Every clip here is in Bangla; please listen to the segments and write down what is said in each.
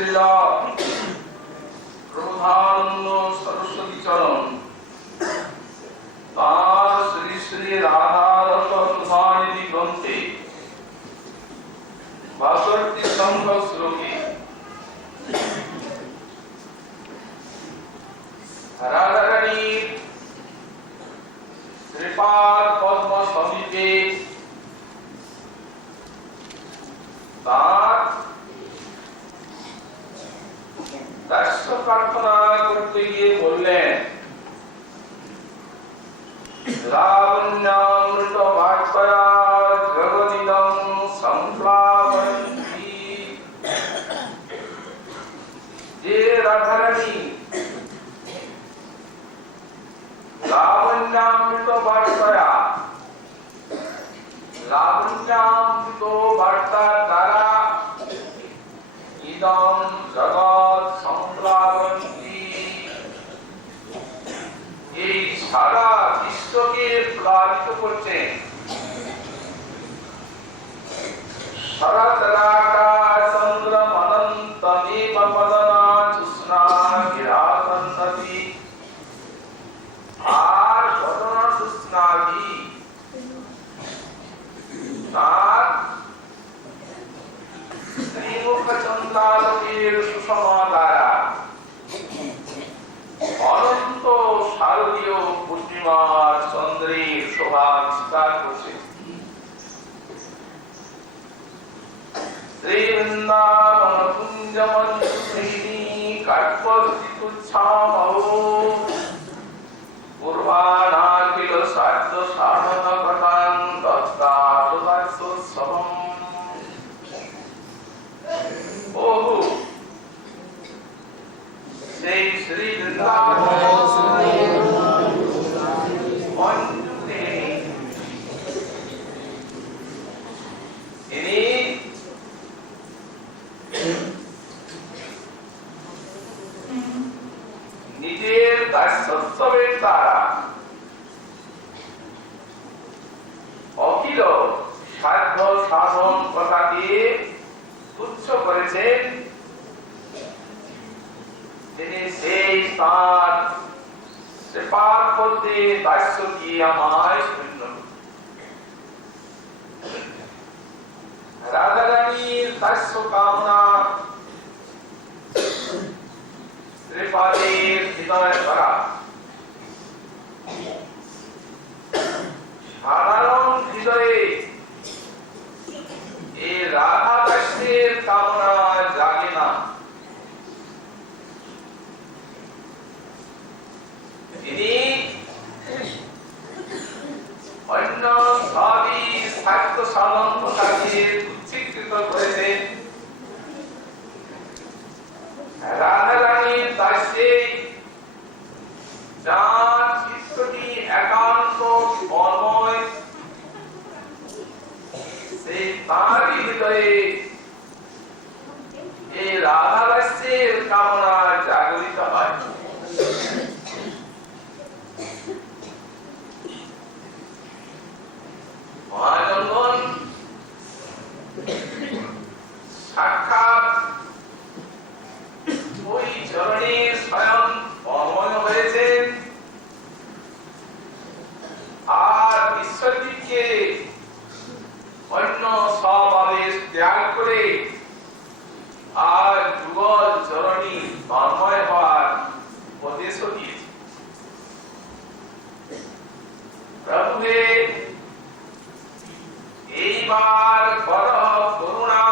শ্রীলা প্রধানন্দ সরস্বতী চরণ তার শ্রী শ্রী রাধারস প্রধানিধি গ্রন্থে ৬২ সংখ্যক শ্লোকে রাধারানীর শ্রীপাদ পদ্ম সমীপে তার দাস্য প্রার্থনা করতে গিয়ে বললেন, লাবণ্যামৃত বাষ্পয়া জগদিদং সম্প্লাবয়ন্তি। যে রাধারানী লাবণ্যামৃত বাষ্পয়া, লাবণ্যামৃত বার্তার দ্বারা ইদং জগৎ সম্প্লাবন্তি, এই সারা বিশ্বকে প্লাবিত করছেন। শরৎরাকাশচন্দ্রম অনন্তমেব মদনা জোৎস্না বিরাজন্নতি। আর মদনা জোৎস্নাভি তার শ্রীমুখ চন্দ্রালোকের সুষমা দ্বারা অনন্ত শারদীয় পূর্ণিমার চন্দ্রের শোভা বিস্তার করছে। শ্রী বৃন্দাবন কুঞ্জমঞ্জুনি কাঠ্যচ্ছামহো পূর্বানাখিল সাধ্য সাধন ঘটাং দত্তাৎসোৎসবম। ওহো, সেই শ্রী বৃন্দাবন মঞ্জুতে তিনি নিজের দাস্যোৎসবের দ্বারা অখিল সাধ্য সাধন কথা দিয়ে তুচ্ছ করেছেন। তিনি সেই তার শ্রীপাদ বলতে দাস্য দিয়ে আমায় শূন্য। রাধারানীর দাস্য কামনা শ্রীপাদের হৃদয় ভরা। সাধারণ হৃদয়ে এই রাধা দাস্যের কামনা জাগে না। তিনি অন্য সবই সাধ্য সাধন কথাকে তুচ্ছীকৃত করেছেন। রাধারানীর দাস্যে যার চিত্তটি একান্ত তন্ময়, সেই তাঁরই হৃদয়ে এই রাধা দাস্যের কামনা জাগরিত হয়। মহাজনগণ সাক্ষাৎ ওই চরণে স্বয়ং তন্ময় হয়েছেন। আর ঈশ্বরকে অন্য সব আবেশ ত্যাগ করে আর যুগল চরণী তন্ময় হওয়ার উপদেশও দিয়েছে। প্রভুকে এইবার কর করুণা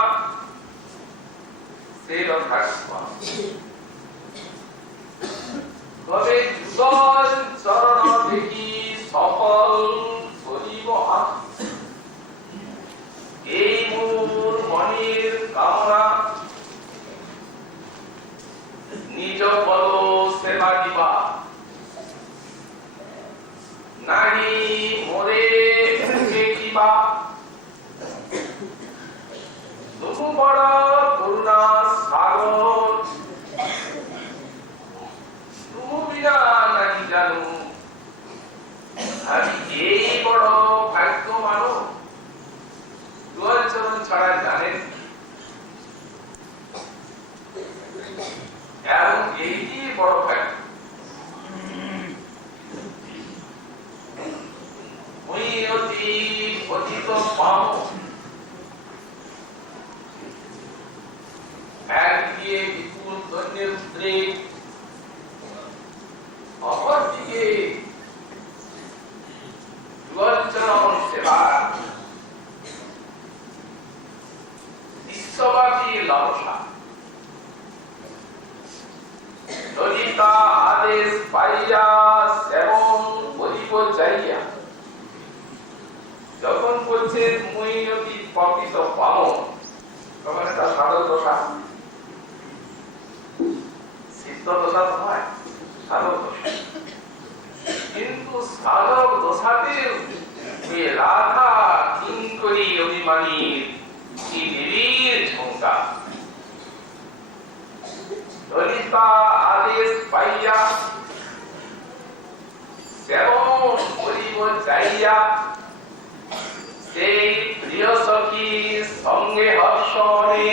তবে যুগল চরণ দেখি সফল করিব হাত। এই মোর মনের কামনা নিজ পদ সেবা দিবা। নাহি মোরে দেখিবা তবু বড় করুণা সাগর। তুমি বিনা নাহি জানো আমি এই বড় ভাগ্য মানো। দুয়ার চরণ ছাড়া জানেন পুত্রে অপরদিকে যুগলচরণ সেবা বিশ্বব্যাপী লালসা ললিতা আদেশ পাইয়া সেবন করিব যাইয়া যখন বলছে মুই অতি পতিত পাবন তখন এটা সাধক দশা সিদ্ধ দশা তো নয় সাধক দশা কিন্তু সাধক দশাতে রাধা কিঙ্করী অভিমানী শ্রী দেবীর ঝঙ্কা ললিতা আদেশ পাইয়া সেবন করিব যাইয়া সেই প্রিয় সখী সঙ্গে হর্ষণে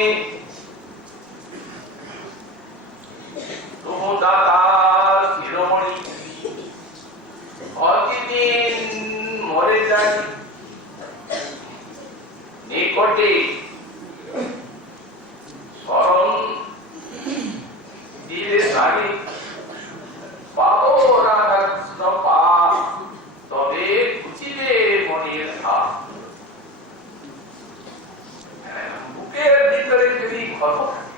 তুমু দাতা শিরোমণি অতিদিন মরে যাই নিকটে স্মরণ দিলে নারী পাবো রাধা কৃষ্ণ পা তবে খুঁজিবে মনের ভাব বুকের ভিতরে যদি ক্ষত থাকে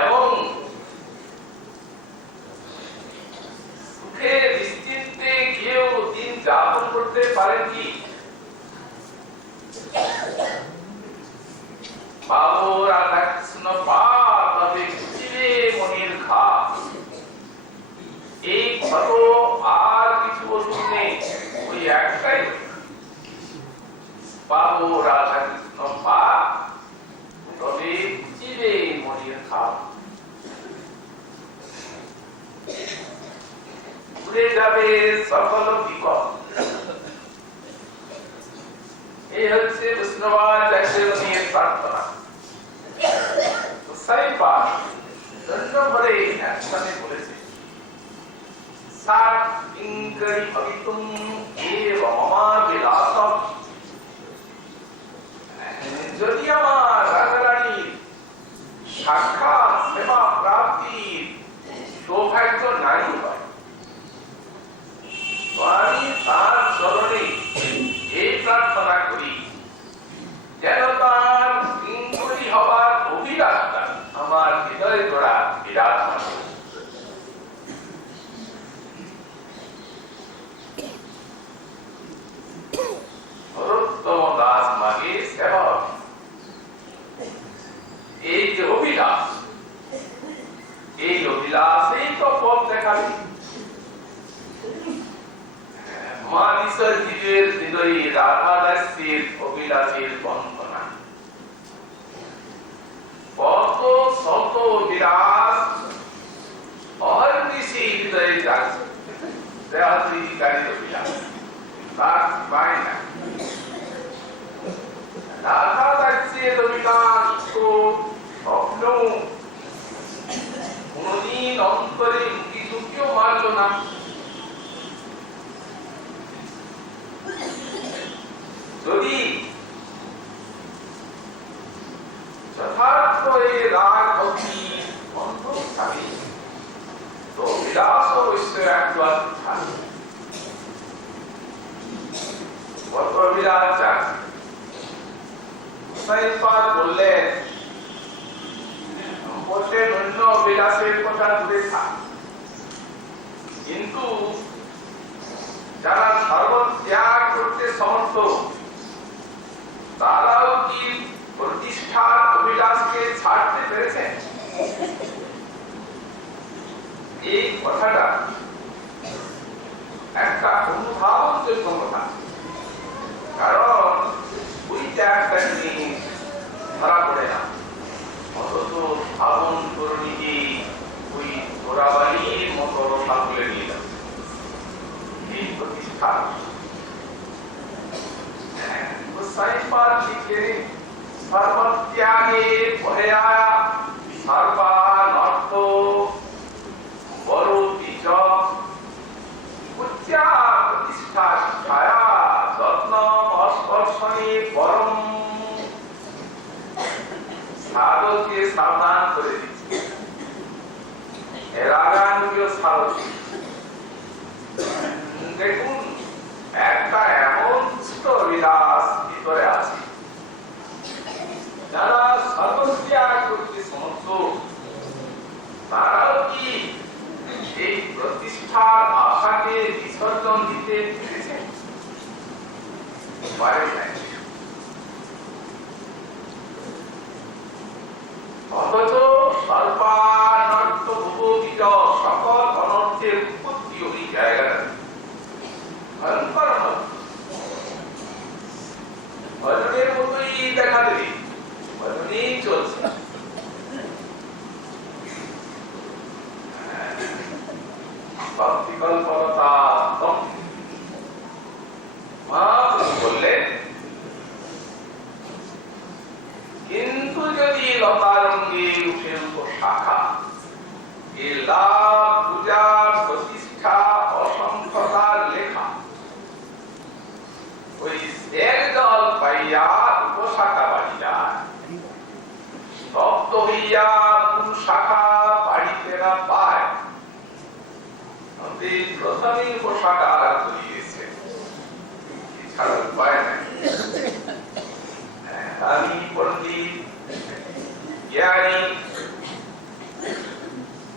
এবং সুখে নিশ্চিন্তে কেউ দিন যাপন করতে পারেন কি বাবু রাধা কৃষ্ণ পা তবে খুঁজিবে মনের ঘা এই ক্ষত আর কিছু ওষুধ নেই ওই একটাই বাবু রাধা কৃষ্ণ পা তবে খুঁজিবে মনের ঘা ভুলে যাবে সকল বিপদ এই হচ্ছে বৈষ্ণবাচার্যের প্রার্থনা সাইপার দণ্ড ভরে একসাথে বলেছে সাত কিঙ্করী ভবিতুম এব মমা বিলাসম যদি আমার রাধারানীর সাক্ষাৎ সেবা প্রাপ্তির সৌভাগ্য নাই হয় তো আমি তার চরণে এই প্রার্থনা করি যেন তার কিঙ্করী হবার অভিলাষটা আমার হৃদয়ে গোড়া বিরাজমান নরোত্তম দাস মাগে সেবা এই যে অভিলাষ এই অভিলাষেই তো পথ দেখাবে মহাবিশ্বর জীবের হৃদয়ে রাধা দাসের অভিলাষের বন্ধনা কত শত বিরাজ অহর্নিশি হৃদয়ে যাচ্ছে দেহাত্রিকারী অভিলাষ তার পায় না রাধা দাসের অভিলাষ তো স্বপ্ন কোনদিন অন্তরে মুখী চুকিও মারল না যদি যথার্থ এই রাগ ভক্তি অন্তর থাকে তো বিলাস অবশ্যই একবার থাকে কত বিলাস সাইপার বললেন বললেন অন্য বিলাসের কথা দূরে থাক কিন্তু যারা সর্বত্যাগ করতে সমর্থ তারাও কি প্রতিষ্ঠার অভিলাষকে ছাড়তে পেরেছেন এই কথাটা একটা অনুধাবনযোগ্য কথা কারণ ওই ত্যাগটা জিনিস ধরা পড়ে না অথচ ভাবন করণীকে ওই ঘোড়াবাড়ির মতো রসা তুলে নিয়ে যাচ্ছে এই প্রতিষ্ঠা সাইপার লিখে সর্বত্যাগে ভয়া সর্বানর্থ বড় বীজ উচ্চা প্রতিষ্ঠা ছায়া যত্ন অস্পর্শ দর্শনে পরম সাধককে সাবধান করে দিচ্ছে। রাগানুগীয় সাধক দেখুন, একটা এমন বিলাস ভিতরে আছে যারা সর্বত্যাগ করতে সমর্থ, তারাও কি এই প্রতিষ্ঠার আশাকে বিসর্জন দিতে পেরেছে? পারে নাই। অথচ স্বল্পানর্থ বহুবিধ সকল অনর্থের উৎপত্তি ওই জায়গাটা ভয়ঙ্কর ভজনের মতোই দেখা দেবে, ভজনেই চলছে। ভক্তিকল্পতা বললেন, কিন্তু যদি লতারঙ্গে উঠে শাখা, এ লাভ পূজার প্রতিষ্ঠা অসংখ্যতার লেখা, ওই এক দল পাইয়া উপশাখা বাড়ি যায়, তপ্ত হইয়া কোন শাখা বাড়িতে না পায়, প্রথমে উপশাখা করিয়েছে, এছাড়া উপায় নাই। আমি পণ্ডিত, জ্ঞানী,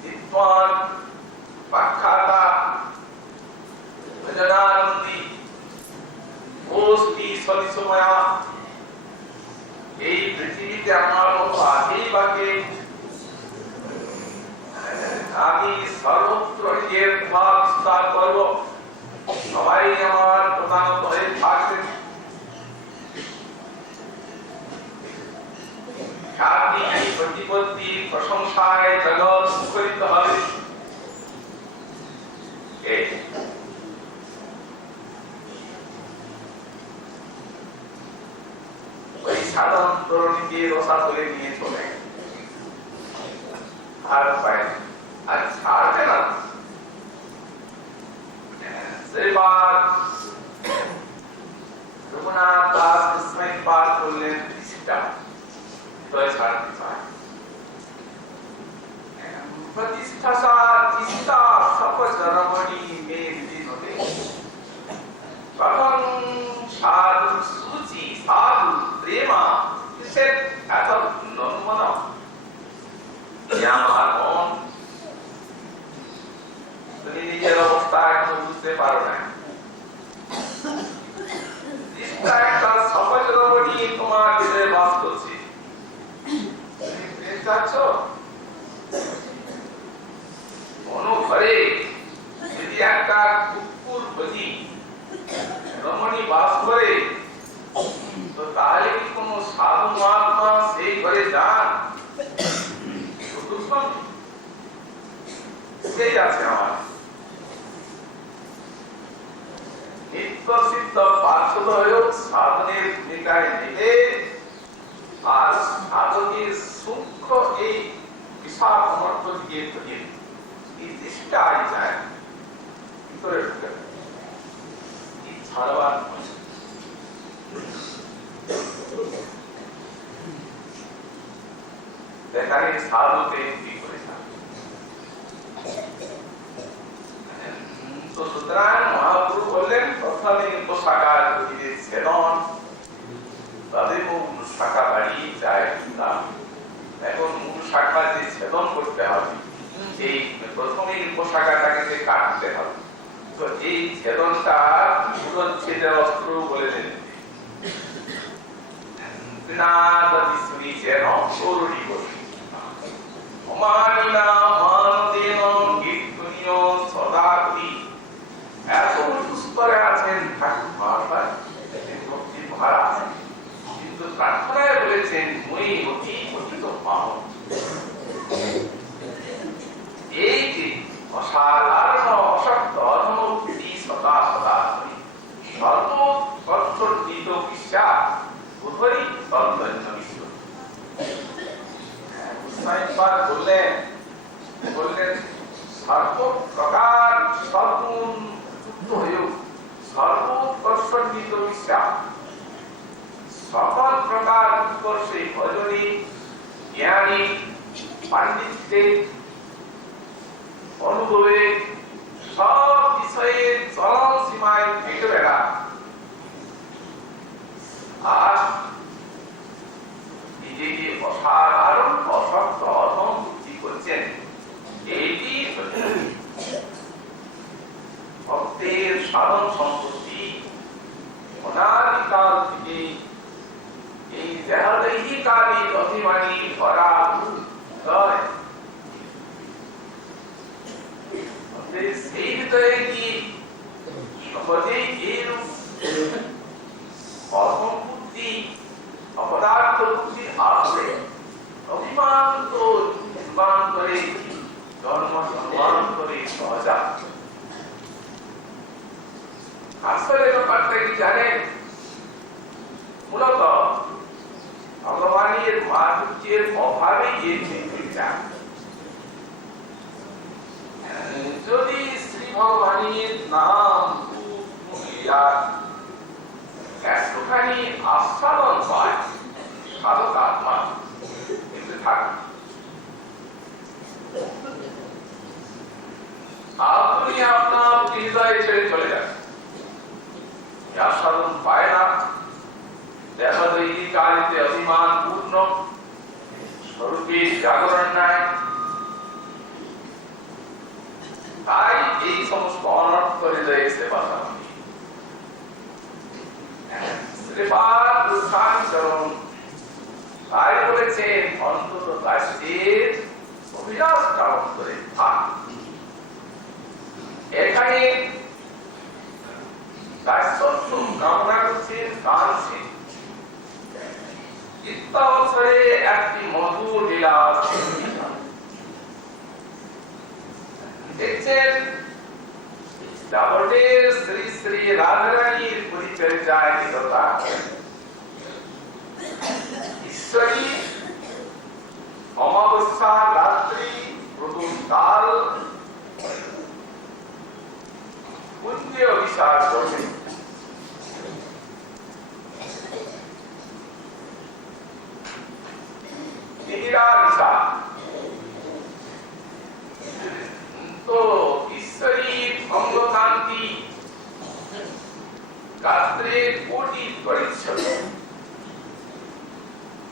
বিদ্বান, ব্যাখ্যাতা, ভজনানন্দী, গোষ্ঠী সরিসময়া এই পৃথিবীতে আমার মতো আগেই বাকে আমি সর্বত্র নিজের ভাব বিস্তার করব, সবাই আমার প্রধান হয়ে থাকবে। প্রতিপত্তি প্রশংসায় জগৎ মুখরিত হবে। ওই সাধারণ তরুণীকে রসা তুলে নিয়ে চলে আর পায় আর ছাড়বে না। সেবার রঘুনাথ দাস ইসমাইল পার করলেন ছাড়তে চায়। প্রতিষ্ঠা চিন্তা শপথ রমণী মেঘ দিনতে তখন সাধু সুচি সাধু প্রেমা কিসের এত নমন আমার মন, তুমি নিজের অবস্থা এখন বুঝতে পারো না। একটা সপথ রমণী তোমার হৃদয়ে বাস করছে, ঘরে যদি একটা কুকুর খোঁজি রমণী বাস করে, তো তাহলে কি কোন সাধু মহাত্মা সেই ঘরে যান? সেই আছে আমার নিত্য সিদ্ধ পার্শ্বদ হয়েও সাধনের ভূমিকায় নেবে, আর সাধকের সূক্ষ্ম এই বিশাল সমর্থ দিকে ধরিয়ে এই দৃষ্টিটা আই যায় ভিতরে ঢুকে এই ছাড়বার দেখারে সাধুকে কি করেছে। তো সুতরাং মহাপুরু বললেন, প্রথমে উপশাখা যদি ছেদন, তাদের মূল শাখা বাড়িয়ে যায়। এখন মূল শাখা যে ছেদন করতে হবে, এই প্রথমে উপশাখাটাকে কাটতে হবে। তো এই ছেদনটা পুরোচ্ছেদের অস্ত্র বলে দেন। কিন্তু প্রার্থনায় বলেছেন মই অতি পতিত পাবন। এই যে অসাধারণ অশক্ত অনুভূতি সদা সদা সর্বকর্ষিত বিশ্বাস উভয়ই তন্ত্র বিশ্ব। বললেন সর্বপ্রকার সর্বোচ্চ হয়েও সর্বোৎকর্ষিত বিশ্বাস প্রকার উৎকর্ষে ভজনে জ্ঞানী পাণ্ডিত্যে অনুভবে সব বিষয়ের চরম সীমায় হেঁটে বেড়া আর নিজেকে অসাধারণ অসত্য অধম বুদ্ধি করছেন। এইটি ভক্তের সাধন সম্পত্তি। অনাদিকাল থেকে এই দেহদৈহিকারী অভিমানী ভরা হয়। সেই ভিতরে কি সহজেই এইরূপ অধম বুদ্ধি অপদার্থ বুদ্ধি আসবে? অভিমান তো নির্মাণ করে জন্ম সম্মান করে সহজা। আসলে ব্যাপারটা কি জানেন? মূলত ভগবানের মাধুর্যের অভাবে যদি শ্রী ভগবানের নাম একটুখানি আস্বাদন পায় সাধক আত্মা, কিন্তু থাকে আপনি আপনার হৃদয়ে ছেড়ে চলে যান, আস্বাদন পায় না। দেহদৈহিকারিতে অভিমান পূর্ণ, স্বরূপের জাগরণ নাই। তাই এই সমস্ত অনর্থ হৃদয়ে সেবা তাই বলেছেন অন্তত দাসের অভিলাষ পালন করে থাক। এখানে দাসত্ব কামনা করছেন কাঁদছে। চিত্তাবসরে একটি মধুর লীলা দেখছেন। যাবতের শ্রী শ্রী রাধারানীর পরিচর্যায় নিরতা ঈশ্বরী অমাবস্যা রাত্রি প্রথম কাল কুঞ্জে অভিষেক করবে। তো ঈশ্বরীর অঙ্গকান্তি গাত্রে কোটি পরিচ্ছন্ন,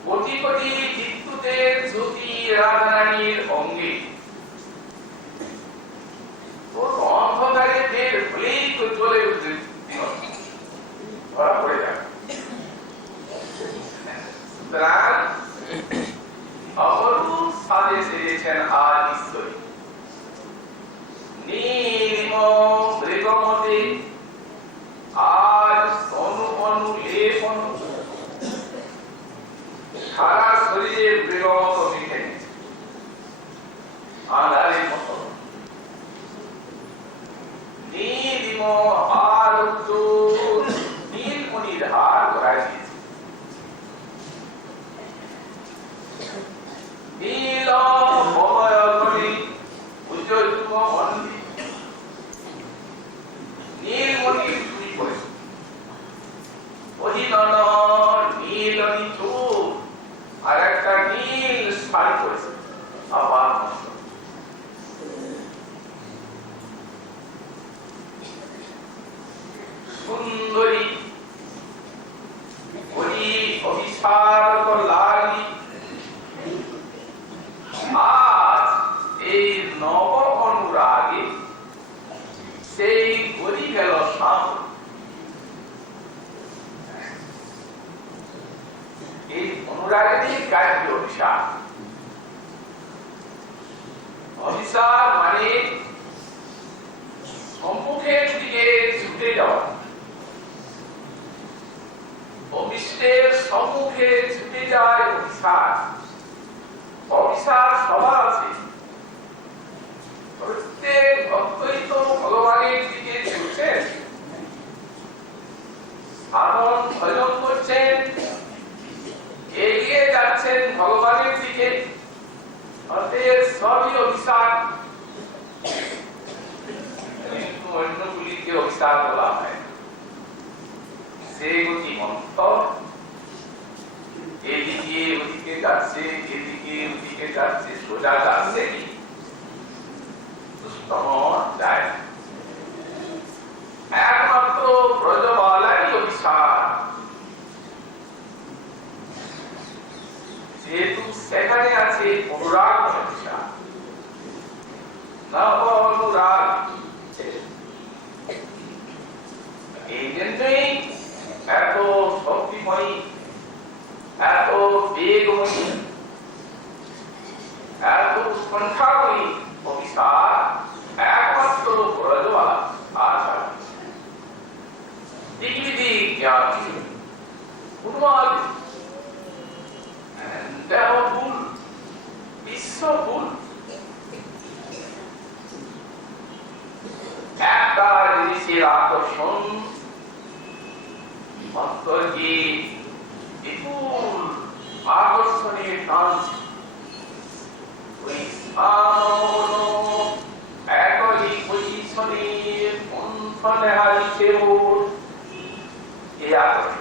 কোটি কোটি বিদ্যুতের জ্যোতি রাধারানীর অঙ্গে। অন্ধকারে বের হলেই তো জ্বলে উঠবে, ধরা পড়ে যাবে। অপরূপ সাজে সেজেছেন আজ ঈশ্বরী। নীলিম মৃগমতে আজ অনু অনু লেপন সারা শরীরে মৃগমত মিশে গেছে, আধারের মতো। নীলিম আর নীলমণির হার করা দিয়েছে। নীল উজ্জ্বল মন্দির নীলমণির চুরি করেছে। অহিনন নীলনি চুর আর একটা নীল শাড়ি করেছে। আবার সুন্দরী অভিসারক লালি আজ এই নব অনুরাগে সেই গড়ি গেল সামনে। এই অনুরাগেরই কাজে অভিশাপ। অভিশাপ মানে সম্মুখের দিকে ছুটে যাওয়া, অভিষ্টের সম্মুখে ছুটে যায় অভিশাপ। অভিশাপ সবার আছে, প্রত্যেক ভক্তই তো ভগবানের দিকে ছুটছেন, সাধন ভজন করছেন, এগিয়ে যাচ্ছেন ভগবানের দিকে। অতএব সবই অভিশাপ। কিন্তু অন্যগুলিকে অভিশাপ বলা হয়, সে গতি মন্ত্র ওদিকে যাচ্ছে, এদিকে ওদিকে যাচ্ছে, সোজা যাচ্ছে কি যায় না। একমাত্র ব্রজবালারই অভিশাপ, যেহেতু সেখানে আছে অনুরাগ অভিশাপ, নব অনুরাগ। এই জন্যই এত শক্তিময়ী, এত বেগময়ী, এত উৎকণ্ঠাময়ী অভিশাপ একমাত্র ব্রজবালা আশা দিগ্বিদিক জ্ঞান উন্মাদ দেহভুল, বিশ্বভুল। একটা জিনিসের আকর্ষণ অন্তর্কে বিপুল আকর্ষণের টান, ওই একই পজিশনের মন্থনে হারিতে এই আকর্ষণ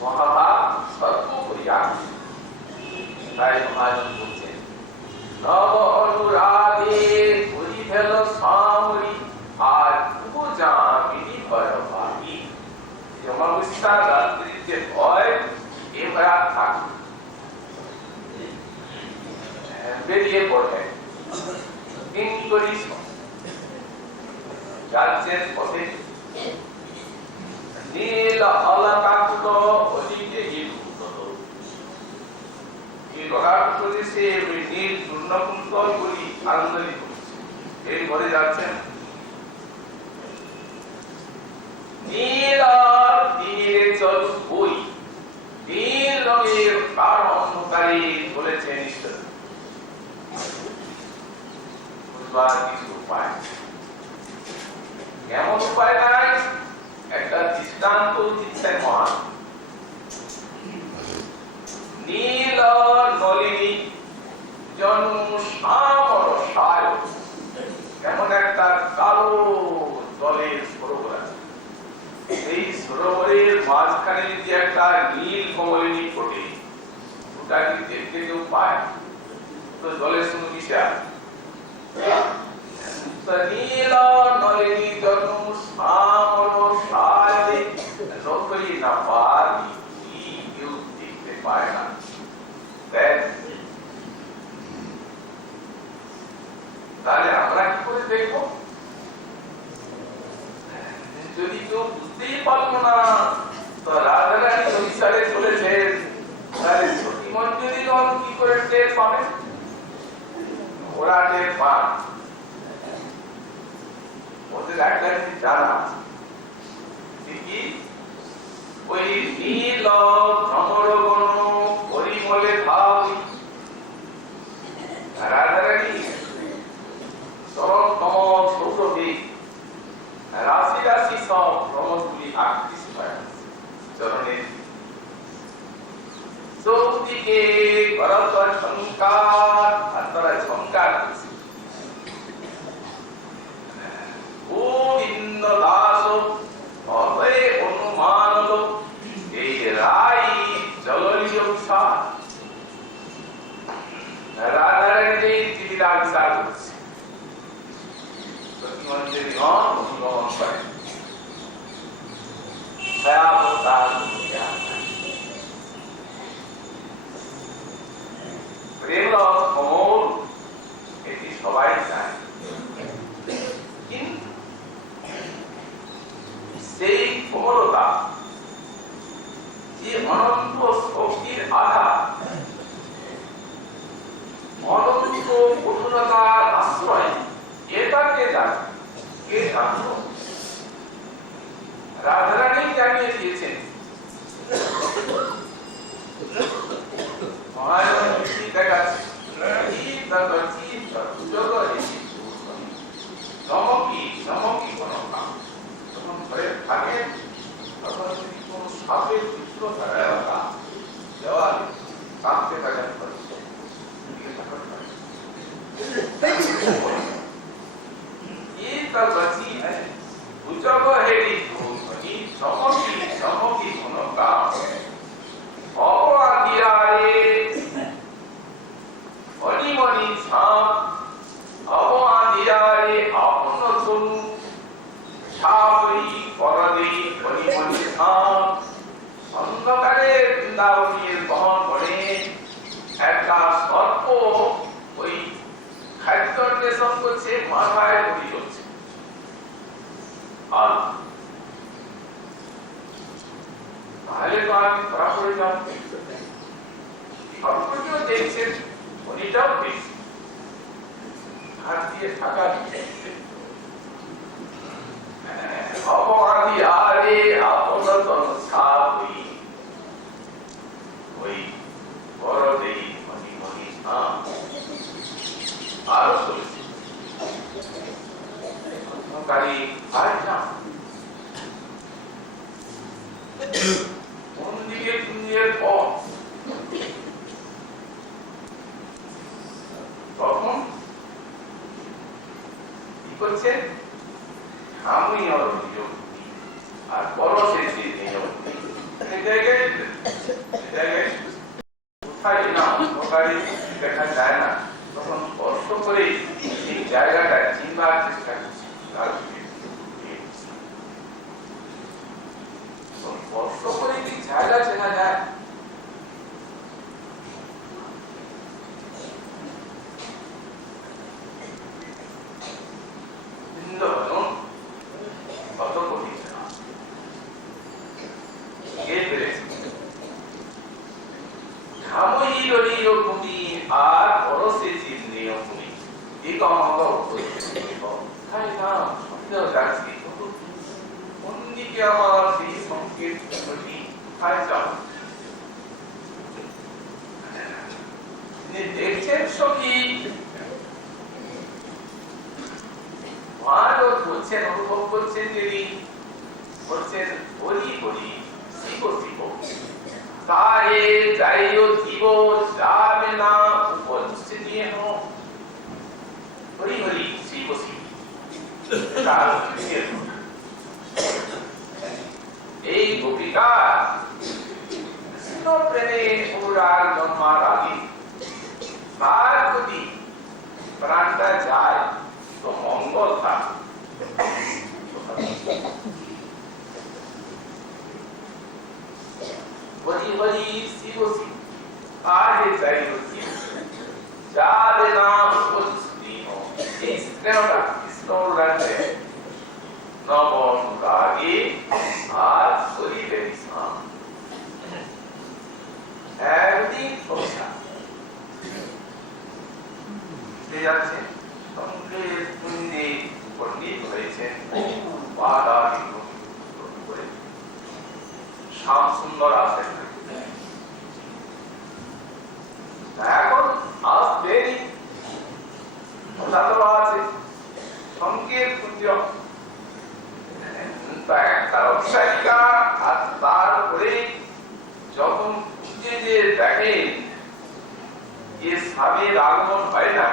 মহাভাব সর্বোপরি আকর্ষণ। তাই মহাজন বলছেন নব অনুরাগে ঘুরি ফেল সামরি আর উপজামিনী ভয়বাহী। অমাবস্যা রাত্রির যে ভয়, এ ভয় আর থাকবে, বেরিয়ে পড়বে। যাচ্ছেন পথে নীল অলকাকুল অলিকে প্রদেশে নীল চূর্ণকুন্তল বলি আন্দোলিত এই ঘরে যাচ্ছেন। নীল আর নীলের জল বই, নীল রঙের কার অন্ধকারে বলেছেন ঈশ্বর। কিছু উপায়, এমন উপায় নাই, একটা দৃষ্টান্ত দিচ্ছেন মহান। নীল নলিনী জন্ম শ্যামল সায়, এমন একটা কালো জলের সরোবর আছে। এই সরোবরের মাঝখানে যদি একটা নীল কমলিনী ফোটে, ওটা কি দেখতে কেউ পায়? তো জলের সঙ্গে মিশে আছে। নীল নলিনী জন্ম শ্যামল সায় লোকই না পারি, কেউ দেখতে পায় না। তাহলে আমরা কি করে দেখবো? যদি কেউ বুঝতেই পারলো না, তো রাধারানী সংসারে চলেছেন, তাহলে সতী মঞ্জুরি কি করে টের পাবে? ওরা টের পান, ওদের একটা জিনিস জানা কি, ওই নীল ভ্রমরগণ পরিমলে ভাব রাধারানী চরণতম সৌরভে রাশি রাশি সব ভ্রমরগুলি আকৃষ্ট হয় চরণের চৌদিকে বরতর সংকার, আর তারা সংকার গোবিন্দ দাস অভয় অনুমান এই রাই জললীয় সার রাধারানী জীবিকা বিচার করছে। সত্যি অনুগমন করে প্রেম অমর, এটি সবাই চায়। কিন্তু সেই কোমলতা যে অনন্ত শক্তির আধার, অনন্ত কঠোরতার আশ্রয়, এটাকে জানে কে জানতো? রাধারানী জানিয়ে দিয়েছেন। দেখাচ্ছে চমকি চমকি কোনো কাম যখন ঘরে থাকেন, তখন যদি কোন সাপের চিত্র থাকা দেওয়ালে কাঁপতে থাকেন, ছাবই পরদে পরিমণি ধাম অন্ধকারে বৃন্দাবনীর বহন করে একটা সর্প ওই খাদ্য অন্বেষণ করছে, মাথায় পড়ি চলছে। আর তাহলে তো আমি ধরা পড়ে যাব। সর্পটিও দেখছেন, উনিটাও দেখছেন, হাত দিয়ে থাকা অপরাধী আরে আপনতন ছাবই ওই বড়দেই মনি মনি ধাম। আরো চলছে অন্ধকারী আর না কোন দিকে পুঞ্জের পথ। তখন কি করছে, আমি অভিযোগ আর পরশে নিয়োগ কোথায় না অন্ধকারে দেখা যায় না, তখন স্পর্শ করে এই জায়গাটা চিনবার চেষ্টা করছে। স্পর্শ করে কি জায়গা চেনা যায়? কত কঠিন আর পরশে চিহ্নীয় ভূমি এই কমাও কোন দিকে আমার সেই সংকেত দেখছেন সখী বলছেন, অনুভব করছেন, যদি বলছেন বলি বলি শিব শিব তারে যাইও জীব যাবে না বলছে নিয়ে হরি হরি শিব শিব। এই গোপিকা কৃষ্ণ প্রেমে অনুরাগ জন্মার আগে তার যদি প্রাণটা যায় তো মঙ্গল তার। হরি হরি শিব শিব আরে যাই হরি যাবে না বলছি এই স্নেহটা কৃষ্ণ রাখবে নব অনুরাগে আর শরীরে বিশ্রাম। একদিন পৌঁছা যাচ্ছে সমুদ্রের কুঞ্জে পণ্ডিত হয়েছেন শ্যাম সুন্দর আছেন। এখন আসবেন আছে সংকেত কুঞ্জ একটা অভিসারিকা আর তারপরে যখন কুঞ্জে যে দেখেন যে স্বামীর আগমন হয় না,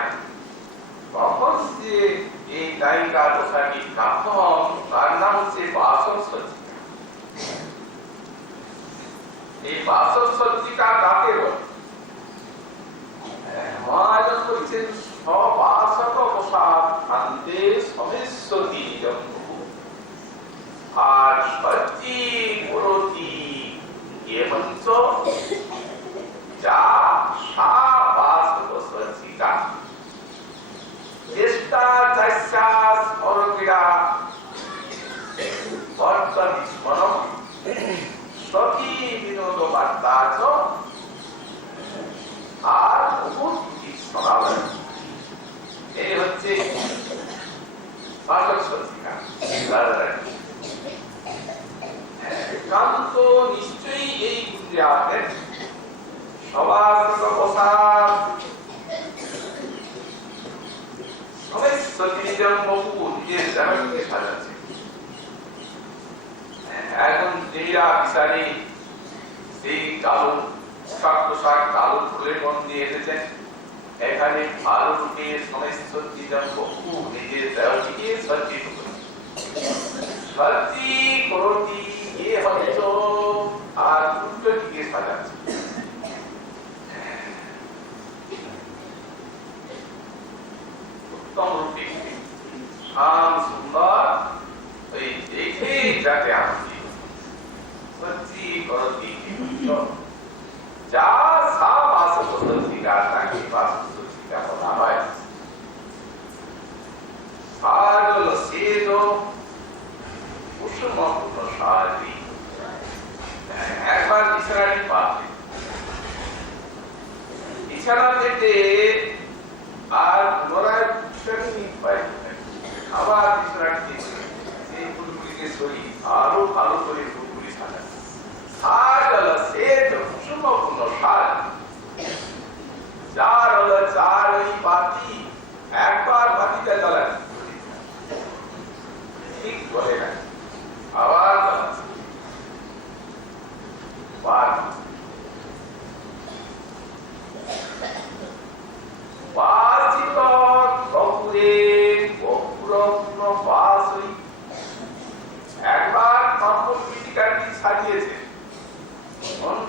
তখন যে এই নায়িকা পোশাকি প্রাপ্তম তার নাম হচ্ছে বাসর সজ্জিকা। এই বাসর সজ্জিকা কাকে বলে? মহাজন বলছেন সবাসক পোশাক আনতে সমেশ্বতী নিযম আর সজ্জি করতি এমঞ্চ যা সা বাসক সজ্জিকা চেষ্টা চাইসাস অরগিরা বর্তবিস্মরণ সখী বিনোদ বার্তাচ আর উপস্থিতি সমাবেশ। এই হচ্ছে বাসক সজ্জিকা। কান্ত নিশ্চয়ই এই কুঞ্জে আসেন সবার পোশাক এখন যেরা বিচারে সেই কালো পোশাক কালো ফুলের মন দিয়ে এসেছেন, এখানে ভালো রূপে সমস্ত বহু নিজের দেহটিকে সজ্জিত করতি আর উল্টোটিকে সাজাচ্ছে। উত্তম রূপে শ্যাম সুন্দর যাতে আনন্দিত সত্যি করতি যা সা বাস পদ্ধতিকা তাকে বাস পদ্ধতিকা বলা হয় সার হল সেদ কুসুমপূর্ণ সারি একবার বিছানাটি পাতলে বিছানা থেকে আর পুনরায় আবার বিছানাটি সেই ফুলগুলিকে সরিয়ে আরো ভালো করে ফুলগুলি সাজান সার হল সেদ কুসুমপূর্ণ সার চার হলো চার ওই বাতি একবার বাতিটা জ্বালান ঠিক বলে না আবার একবার তাম্বুল পিটিকাটি সাজিয়েছে অন্ধ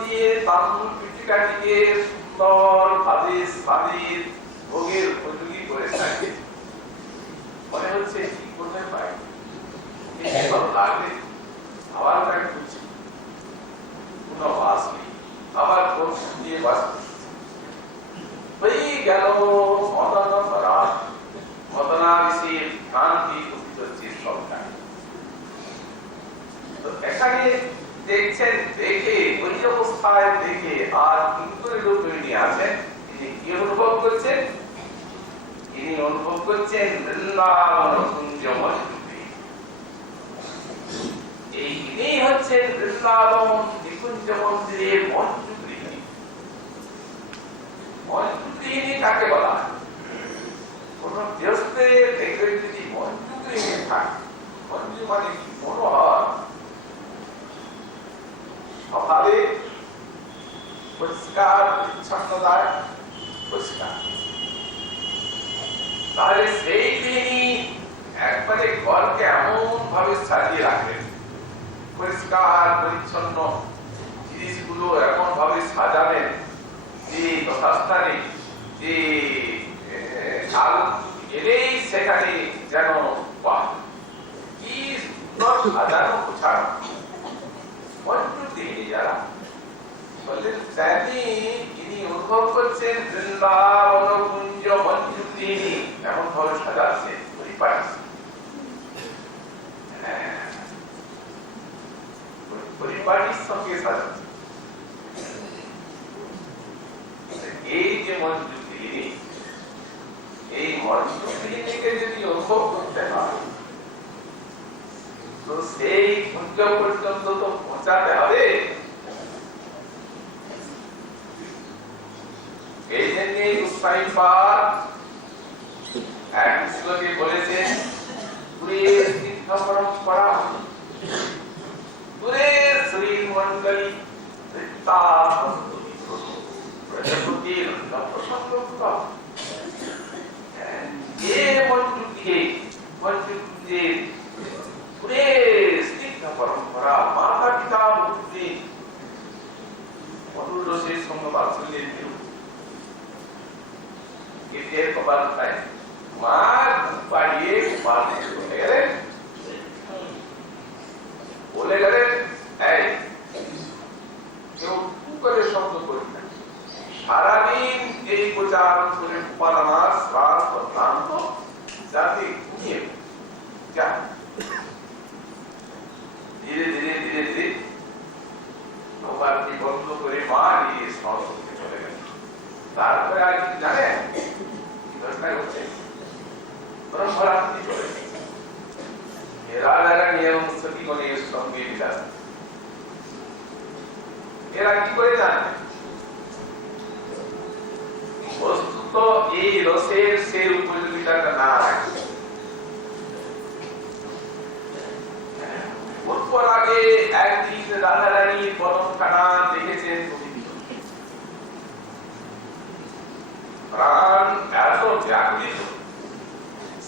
দিয়ে তাম্বুল পিটিকাটিকে সুন্দর ভাবে স্বাদের ভোগের উপযোগী করে সাজিয়েছে মনে হচ্ছে ঠিক করতে পারি ভালো লাগবে আবার তাকে বুঝছি পুনঃ বাস নেই আবার দিয়ে বাস হয়ে গেল মদনাবিষের শান্তি প্রতিপত্তির সবটা তো এখানে দেখছেন দেখে ওই অবস্থায় দেখে আর কিঙ্করের রূপ তৈরি আছেন তিনি কি অনুভব করছেন তিনি অনুভব করছেন বৃন্দাবন কুঞ্জ মঞ্জুরি এই ইনি হচ্ছেন বৃন্দাবন নিকুঞ্জ মন্দিরের মঞ্জুরি মঞ্জুরি কাকে বলা হয় কোন গৃহস্থে দেখবেন যদি মঞ্জুরি থাকে মঞ্জু মানে কি মনোহর স্বভাবে পরিষ্কার পরিচ্ছন্নতায় পরিষ্কার তাহলে সেই তিনি একবারে ঘরকে এমন ভাবে সাজিয়ে রাখলেন পরিষ্কার পরিচ্ছন্ন জিনিসগুলো এমন ভাবে সাজালেন যে যথাস্থানে যে এলেই সেখানে যেন কি সুন্দর সাজানো গোছানো মঞ্জুরি যারা বললেন তিনি অনুভব করছেন বৃন্দাবন কুঞ্জ মঞ্জুরি এমন ভাবে সাজাচ্ছে পরিপাটির সঙ্গে সাজাচ্ছে এই যে মঞ্জুরি এই মঞ্জুরিকে যদি অনুভব করতে হয় তো সেই কুঞ্জ পর্যন্ত তো পৌঁছাতে হবে এই জন্য উৎসাহী পাঠ এক শ্লোকে বলেছেন পুরের তীর্থ পরম্পরা পুরের শ্রীমণ্ডলী প্রজাপতির প্রসঙ্গ যে মঞ্জুরিকে পুরের তীর্থ পরম্পরা মাতা পিতা মুক্তি মধুর রসের সঙ্গে বাৎসল্যের কেউ এর কপাল পায় মা পাড়িয়ে বলে গেলেন কেউ করে শব্দ করি না সারাদিন এই প্রচার করে উপাদানার শ্বাস ক্লান্ত যাতে ঘুমিয়ে যা ধীরে ধীরে ধীরে ধীরে নৌকাটি বন্ধ করে মা নিয়ে সংস্কৃতি চলে গেল তারপরে আর কি জানেন কি দরকার হচ্ছে ব্রহ্মরাত্রি চলে গেছে এরা যারা নিয়ম সতীগণের সঙ্গে বিলাস এরা কি করে জানে বস্তুত এই রসের সে উপযোগিতাটা না রাখে উৎপর আগে একদিন রাধা রানীর বদনখানা দেখেছেন প্রাণ এত ব্যাকুলিত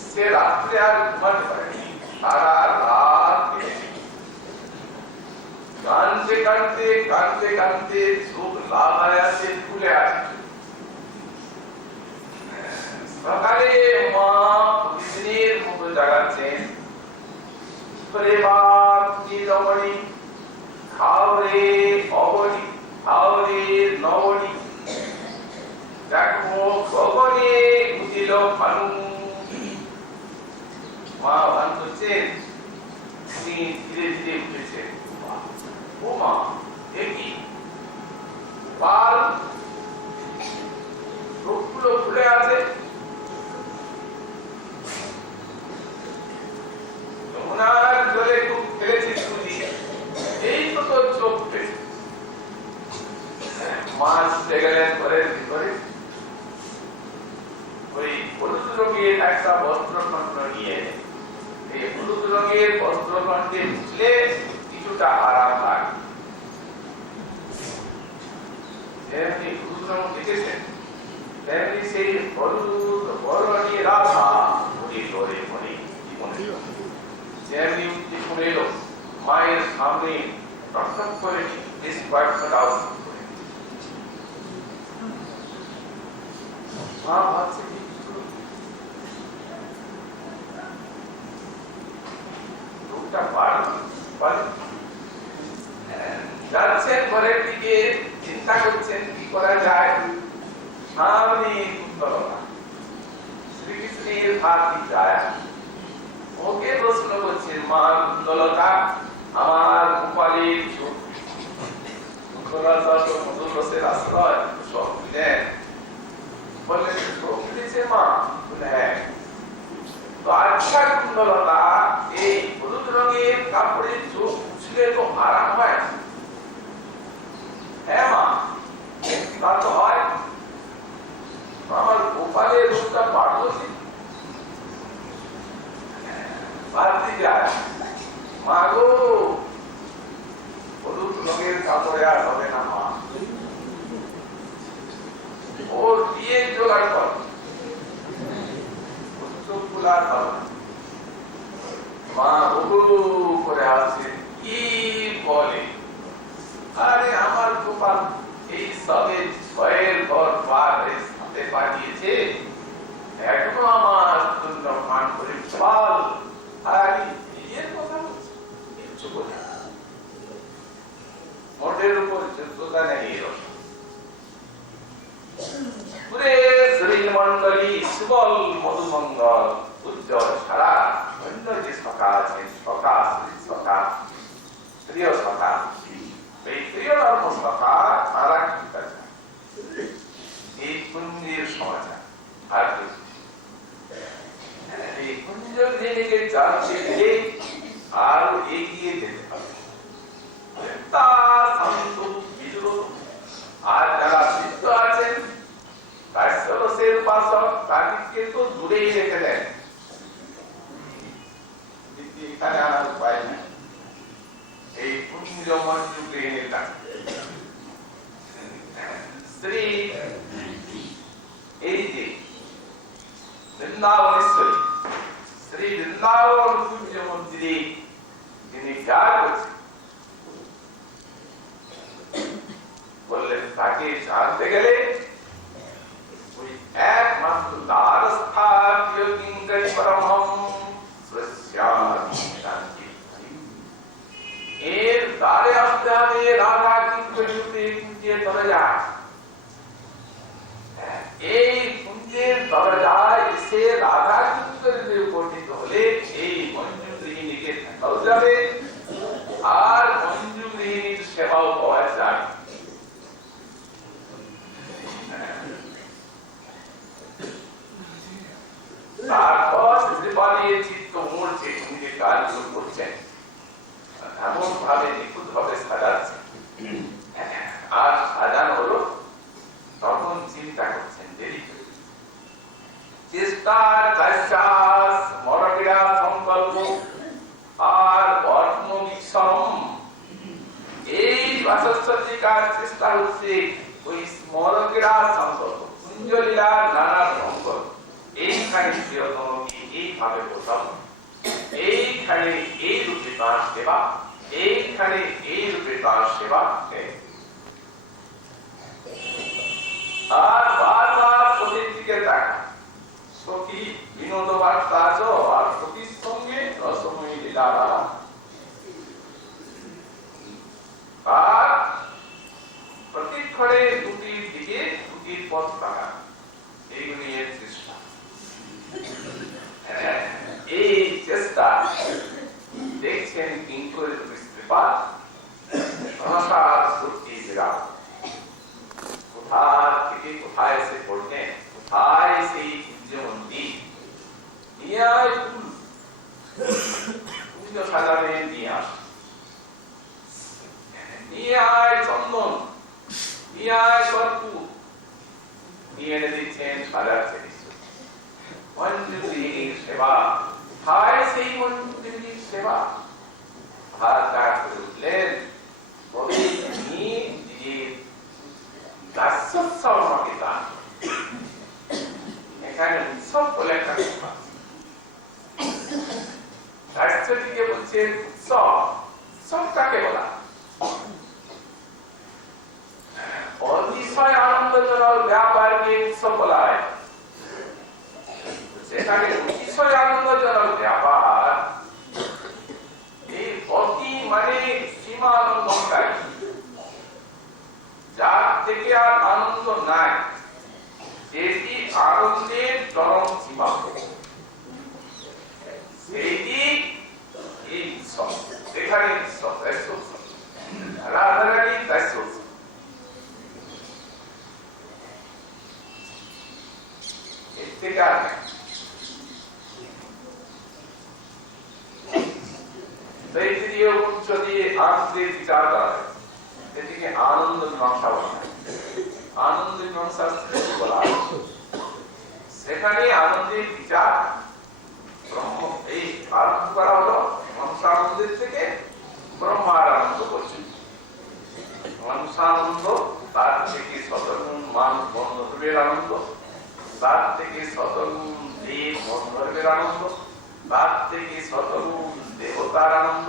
সে রাত্রে আর ঘুমাতে পারেনি সারা রাত কাঁদতে কাঁদতে কাঁদতে কাঁদতে চোখ লাল হয়ে আছে ফুলে আছে সকালে মা প্রতিদিনের মতো জাগাচ্ছেন করে বাপ রমণী খাও রে অবনী খাও রে নবনী দেখো গগনে উঠিল ভানু মা ভান করছেন তিনি ধীরে ধীরে উঠেছেন ও মা দেখি পাল রোগগুলো খুলে আছে যমুনার জলে খুব খেলেছিস তুই এই তো তোর চোখ পেয়েছে মাছ উঠে গেলেন ঘরের ভিতরে ওই হলুদ রঙের একটা বস্ত্রখণ্ড নিয়ে এই হলুদ রঙের বস্ত্রখণ্ডে উঠলে কিছুটা আরাম লাগে যেমনি হলুদ রঙ দেখেছেন তেমনি সেই হলুদ বরণী রাধা মনে করে মনে যেমনি উদ্দীপন এলো মায়ের সামনে প্রথম করে বেশ কয়েকটাও মা ভাবছে যাচ্ছেন ঘরের দিকে চিন্তা করছেন কি করা যায় সামনে কুন্তলতা শ্রীকৃষ্ণের ভাতি যায় ওকে প্রশ্ন করছেন মা কুন্তলতা আমার গোপালের চোখ কুন্তলতা তো মধুর রসের আশ্রয় সব দিলেন বললেন চোখ দিয়েছে মা বলে হ্যাঁ তো আচ্ছা কুন্তলতা এই হলুদ রঙের কাপড়ের চোখ মুছলে তো আরাম হয় হ্যাঁ মা তা তো হয় আমার গোপালের রূপটা পার্বতী বাড়তি যায় মা গো হলুদ রঙের কাপড়ে আর হবে না মা ওর বিয়ে জোগাড় কর চোখগুলার হবে না মা বহু করে আসছে কি বলে আরে আমার গোপাল এই সবে ছয়ের ঘর পার সাথে পাঠিয়েছে এখনো আমার জন্য মান করে পাল আর বিয়ের কথা বলছে কিচ্ছু বলে মোটের উপর যোগ্যতা নেই পুরে শ্রীমণ্ডলী সুবল মধুমঙ্গল উজ্জ্বল ছাড়া অন্য যে সখা আছে সখা সখা প্রিয় সখা এই প্রিয় ধর্ম সখা তারা কি কাছে এই কুঞ্জের সমাচার আর এই কুঞ্জ দিকে জানতে গেলে আরো এগিয়ে যেতে হবে আর যারা সিদ্ধ আছেন কাশ্যপের উপাসক তাদেরকে তো দূরেই রেখে দেন এখানে আনার উপায় নেই এই কুঞ্জ মঞ্জু গৃহিণীর কাছে শ্রী এই যে বৃন্দাবনেশ্বরী শ্রী বৃন্দাবন কুঞ্জ মন্দিরে যিনি বিহার করছেন বললেন তাকে জানতে গেলে ওই একমাত্র তার স্থান কিঙ্করি পরমহম শান্তি এর দ্বারে আসতে হবে রাধা কিঙ্করিতে কুঞ্জের দরজায় এই কুঞ্জের দরজায় এসে রাধা কিঙ্করিতে উপনীত হলে এই মঞ্জু গৃহিণীকে দেখাও যাবে আর মঞ্জু গৃহিণীর সেবাও পাওয়া যায় তারপর শ্রীপালির চিত্ত মূর্ছে নিজের কাজগুলো করছেন এমন ভাবে নিখুঁত ভাবে সাজাচ্ছে আর সাজানো হলো তখন চিন্তা করছেন দেরি চেষ্টার চাষ মরগিরা সংকল্প আর বর্ম বিক্ষম এই বাসস্তিকার চেষ্টা হচ্ছে ওই স্মরগিরা সংকল্প কুঞ্জলীলার নানা সংকল্প এইখানে প্রিয়তমকে এইভাবে বোঝাবো এইখানে এই রূপে তার সেবা এইখানে এই রূপে তার সেবা আর বারবার সতীর দিকে দেখা সখী বিনোদ বার্তা আর সতীর সঙ্গে রসময়ী লীলা কিন্তু ব্যাপার সংসার সত্যি বিরাট কোথা থেকে কোথায় এসে পড়লেন কোথায় সেই জীবনটি নিয়ে পুজো সাজাবেন নিয়ে আয় চন্দন নিয়ে আয় কর্পূর নিয়ে এনে দিচ্ছেন সাজাচ্ছেন মঞ্জুরির সেবা কোথায় সেই মঞ্জুরির সেবা হাত কাজ করে উঠলেন তবে তিনি নিজের দাস্যোৎসব আমাকে দান এখানে উৎসব বলে একটা কথা দাস্যটিকে বলছেন উৎসব উৎসবটাকে বলা অতিশয় আনন্দজনক ব্যাপারকে উৎসব বলা হয় সেখানে অতিশয় আনন্দজনক ব্যাপার এই অতি মানে সীমা আনন্দকারী যার থেকে আর আনন্দ নাই যেটি আনন্দের চরম সীমা সেইটি এই উৎসব এখানে উৎসব রাধারানী দাস্য এর থেকে আর তৃতীয় উচ্চ দিয়ে আনন্দের বিচার করা হয় এটিকে আনন্দ মীমাংসা বলা হয় আনন্দ মীমাংসা বলা হয় সেখানে আনন্দের বিচার ব্রহ্ম এই আরম্ভ করা হলো মনসানন্দের থেকে ব্রহ্মার আনন্দ করছেন মনসানন্দ তার থেকে শতগুণ মান বন্ধর্বের আনন্দ তার থেকে শতগুণ দেব বন্ধর্বের আনন্দ তার থেকে শতগুণ দেবতার আনন্দ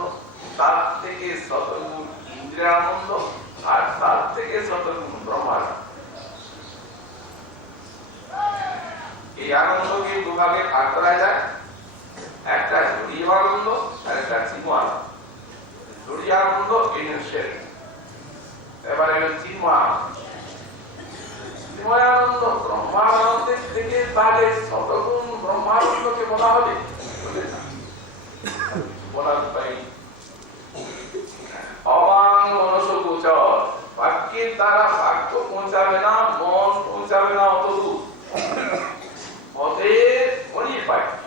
তার থেকে শতগুণ ইন্দ্রের আনন্দ আর তার থেকে শতগুণ ব্রহ্মার এই আনন্দকে দুভাগে ভাগ করা যায় একটা জড়িয়ে আনন্দ আর একটা চিন্ময় আনন্দ জড়িয়ে আনন্দ ইনসের এবারে চিন্ময় আনন্দ ব্রহ্মানন্দের থেকে তাহলে শতগুণ ব্রহ্মানন্দকে বলা হবে বলার উপায় অবাং মনসগোচর বাক্যের দ্বারা বাক্য পৌঁছাবে না মন পৌঁছাবে না অতদূর অতএব অনির্বাচ্য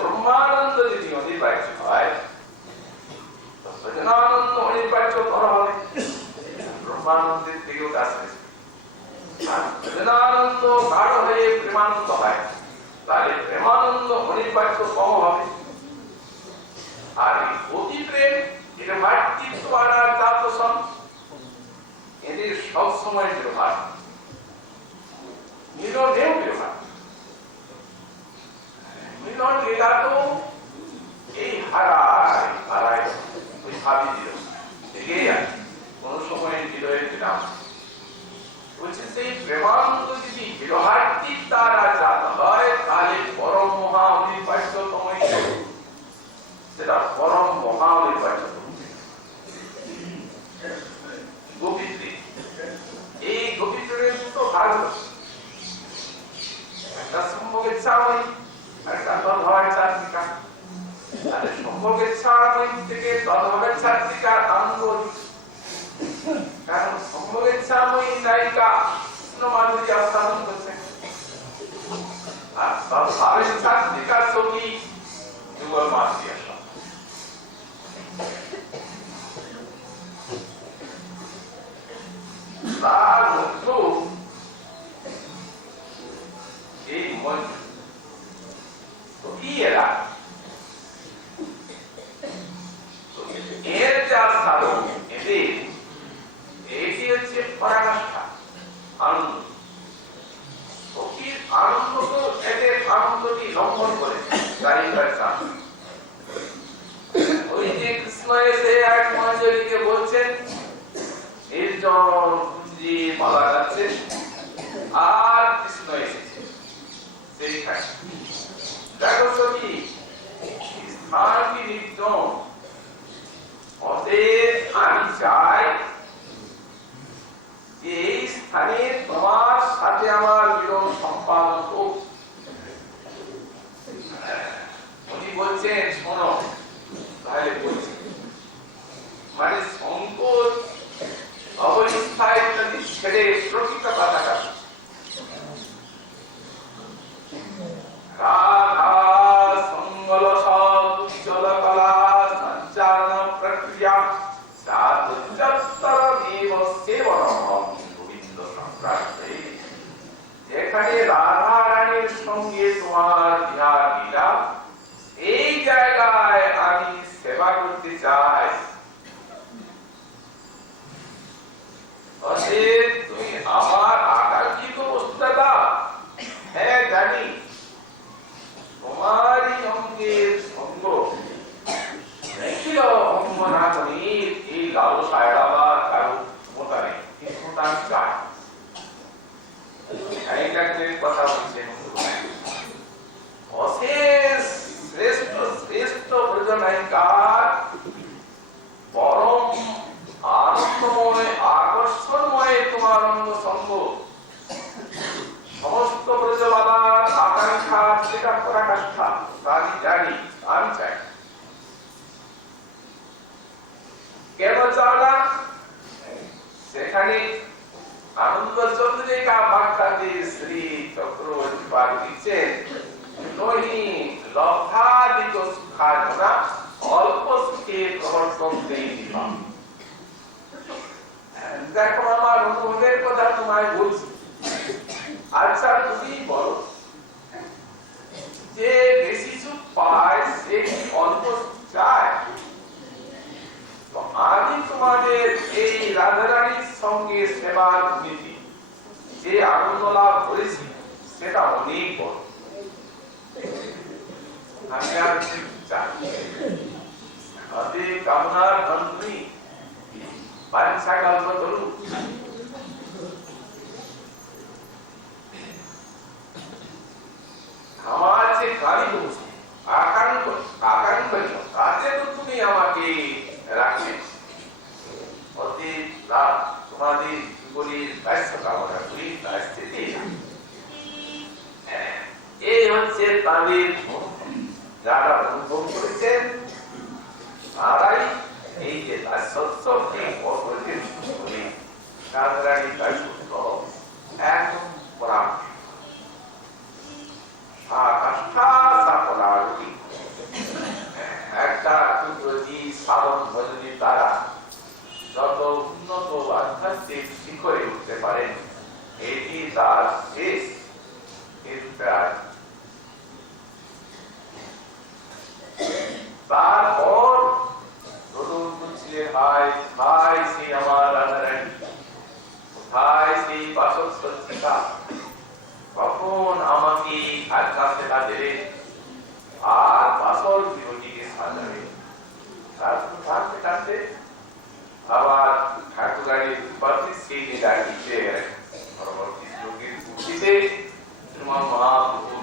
ব্রহ্মানন্দ যদি অনির্বাচ্য হয় সজ্জনানন্দ অনির্বাচ্য করা হবে ব্রহ্মানন্দের থেকেও কাছে সজ্জনানন্দ গাঢ় হয়ে প্রেমানন্দ হয় তাহলে প্রেমানন্দ অনির্বাচ্য কম হবে আর এই অতি প্রেম এটা ভাতৃত্ব আর জাতসন এদের সবসময় ব্যবহার মিলনেও ব্যবহার মিলন লীলা তো এই হারায় ওই ভাবি দিল এগিয়ে আছে কোন সময় হৃদয়ের বিরাম বলছে সেই প্রেমানন্দ যদি বিরহার্থিক দ্বারা জাত হয় তাহলে পরম মহা অনির্বাচ্যতমই সেটা পরম মহা অনির্বাচ্যতম গোপীত্রী এই গোপীত্রের দুটো ভাগ একটা সম্ভোগেচ্ছাময়ী একটা তদ্ভবেচ্ছাত্মিকা তাহলে সম্ভোগেচ্ছাময়ী থেকে তদ্ভবেচ্ছাত্মিকার আনন্দ কারণ সম্ভোগেচ্ছাময়ী নায়িকা কৃষ্ণমাধুরী আস্বাদন করছে আর তদ্ভবেচ্ছাত্মিকার সঙ্গী যুগল মাধুরী আস্বাদন তার মধ্যেও এই মঞ্চ এরা এর যা সাধন এদের এটি হচ্ছে পরাকাষ্ঠা আনন্দ সখীর আনন্দ তো এদের আনন্দটি লঙ্ঘন করে ওই যে কৃষ্ণ এসে এক মঞ্জরীকে বলছেন নির্জন পুঁজি মালা যাচ্ছে আর কৃষ্ণ এসেছে সেইখানে দেখো সখী স্থানটি নির্জন অতএব আমি চাই যে এই স্থানে তোমার সাথে আমার মিলন সম্পাদন হোক বলছেন শোনো, তাহলে বলছি মানে সংকোচ অবস্থায় যদি ছেড়ে প্রকৃত কথাটা রাধা সঙ্গল সচল কলা সঞ্চারণ প্রক্রিয়া সাধুচত্তর দেব সেবনম গোবিন্দ সম্প্রাপ্তে। যেখানে রাধা রানীর সঙ্গে তোমার বিহার লীলা, এই জায়গায় আমি সেবা করতে চাই। তুমি আমার আকাঙ্ক্ষিত বস্তুটা দাও। হ্যাঁ জানি তোমারই অঙ্গের সঙ্গ অঙ্গ না করি এই লালসায় আবার কারো ক্ষমতা নেই, কিন্তু আমি চাই। কথা বলছেন অশেষ শ্রেষ্ঠ শ্রেষ্ঠ প্রজনায়িকার পরম আনন্দময় আকর্ষণময় তোমার অঙ্গ সঙ্গ, সমস্ত ব্রজবালার আকাঙ্ক্ষা সেটা পরাকাষ্ঠা, আমি জানি, আমি চাই। কেন চাও না? সেখানে আনন্দ চন্দ্রিকা বার্তাতে শ্রী চক্রবর্তী পাল দিচ্ছেন, নহি লব্ধাদিক সুখার্জনা অল্প সুখে প্রবর্তন দেই দিবা। দেখো আমার অনুভবের কথা তোমায় বলছি। আচ্ছা তুমি বলো, যে বেশি সুখ পায় সে কি অল্প সুখ চায়? তো আমি তোমাদের এই রাধারানীর সঙ্গে সেবার নীতি যে আনন্দ লাভ করেছি সেটা অনেক বড়। আমি আর চাই অতি কামনার ধন্যী বাঞ্ছা গল্প করু। আমার যে কালী দোষ আকাঙ্ক্ষা তাতে তো তুমি আমাকে রাখবে। অতি তোমাদের জীবনের দায়িত্ব কামনা করি, দায়িত্ব এই হচ্ছে তাদের যারা অনুভব করেছেন, তারাই এই যে সত্যকে একদম পরামর্শ একটা যদি সাধন ভজনী তারা যত উন্নত আধ্যাত্মিক শিখরে উঠতে পারেন, এটি তার শেষ। তারপর তরুণ বুঝছিলেন, হায় হায় সেই আমার রাধারানী, কোথায় সেই বাসক সজ্জিকা, কখন আমাকে আজ্ঞা সেটা দেবে আর বাসর গৃহটিকে সাজাবে। তারপর থাকতে থাকতে আবার ঠাকুরানির উপাধি সেই জায়গায় পরবর্তী শ্লোকের উক্তিতে শ্রীমান মহাপ্রভু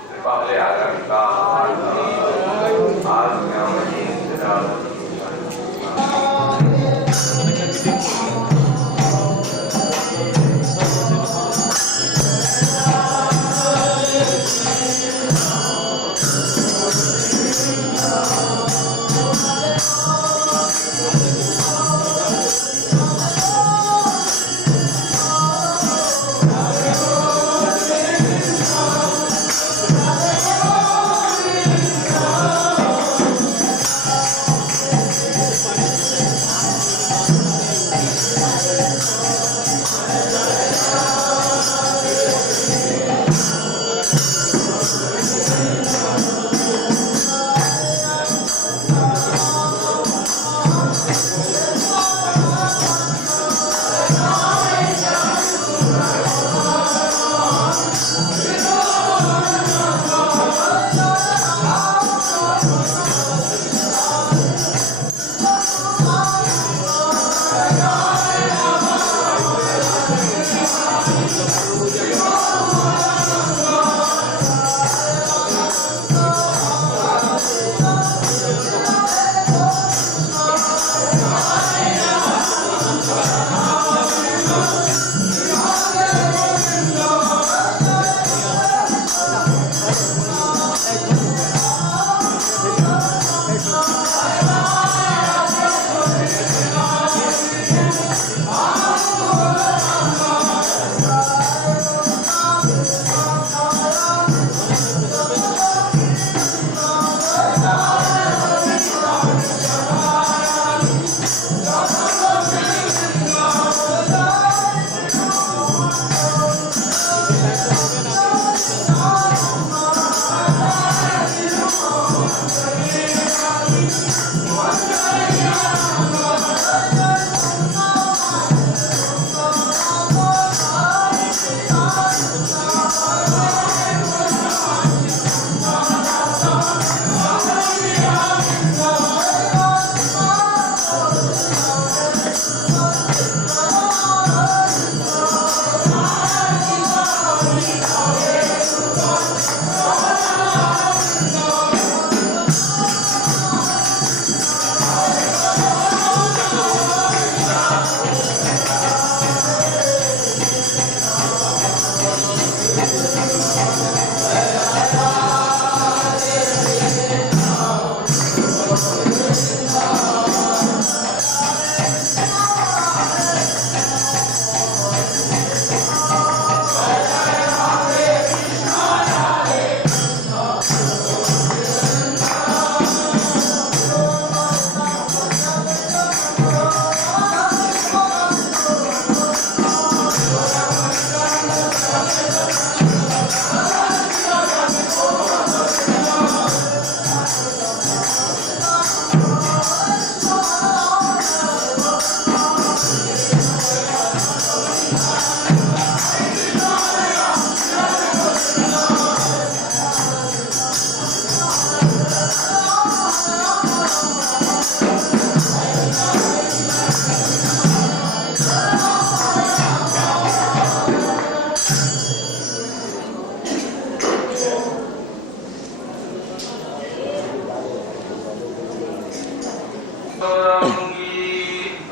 रंगी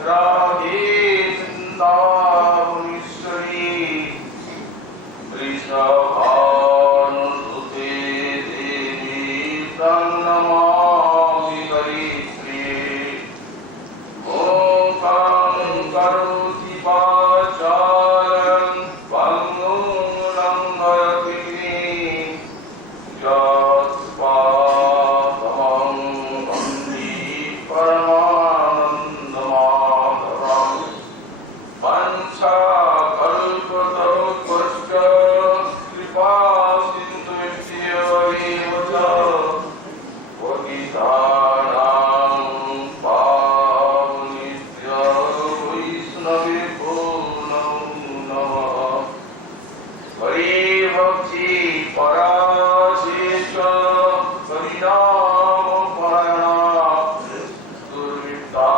राधे वृंदावनेश्वरी वृषभानुसुते देवी तं नमामि हरिप्रिये। मोक्षं करोति वाचालं पङ्गुं लङ्घयति गिरिं यत्पादं वन्दे परमानन्दमाधवम्। वंशाकल्पतरुश्च कृपा सिन्धुभ्येव च पतितानां पावनेभ्यो वैष्णवेभ्यो नमो नमः। हरे भक्ति पराशेष हरिनाम परायणा दुर्वृत्ता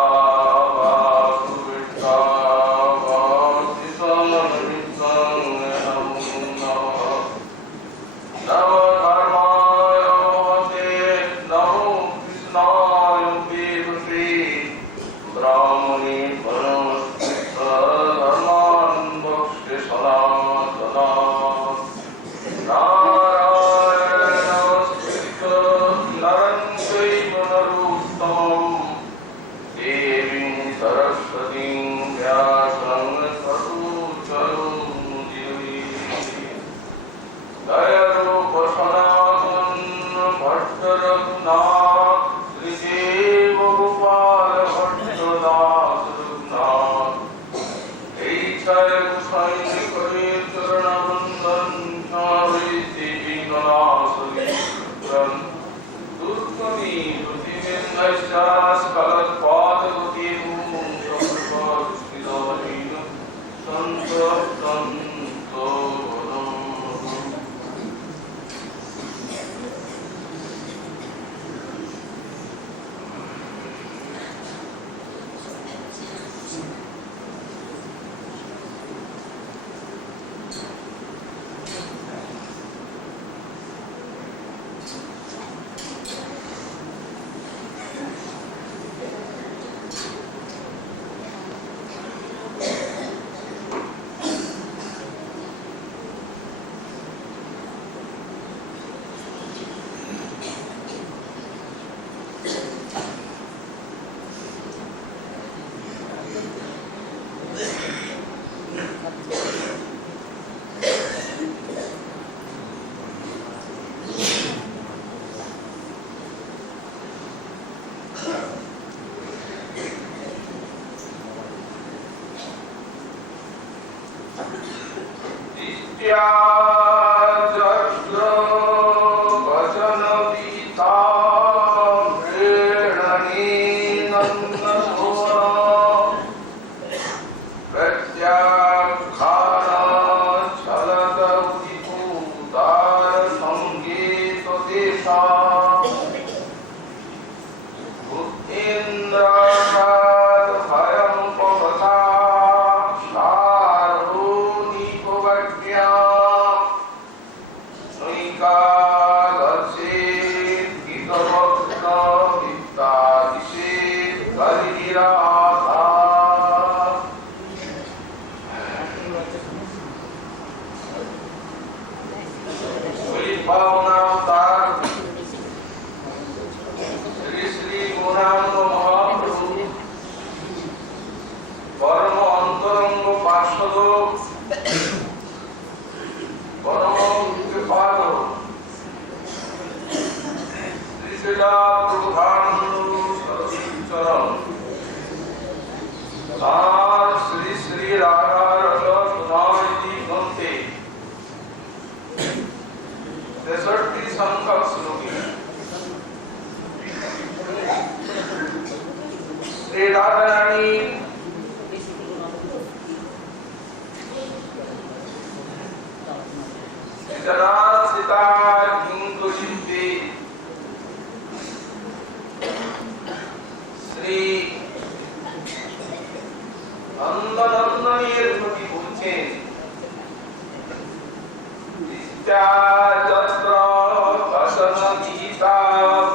Gita,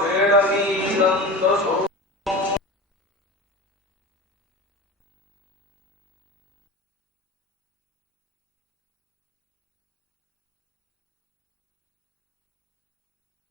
Vedami,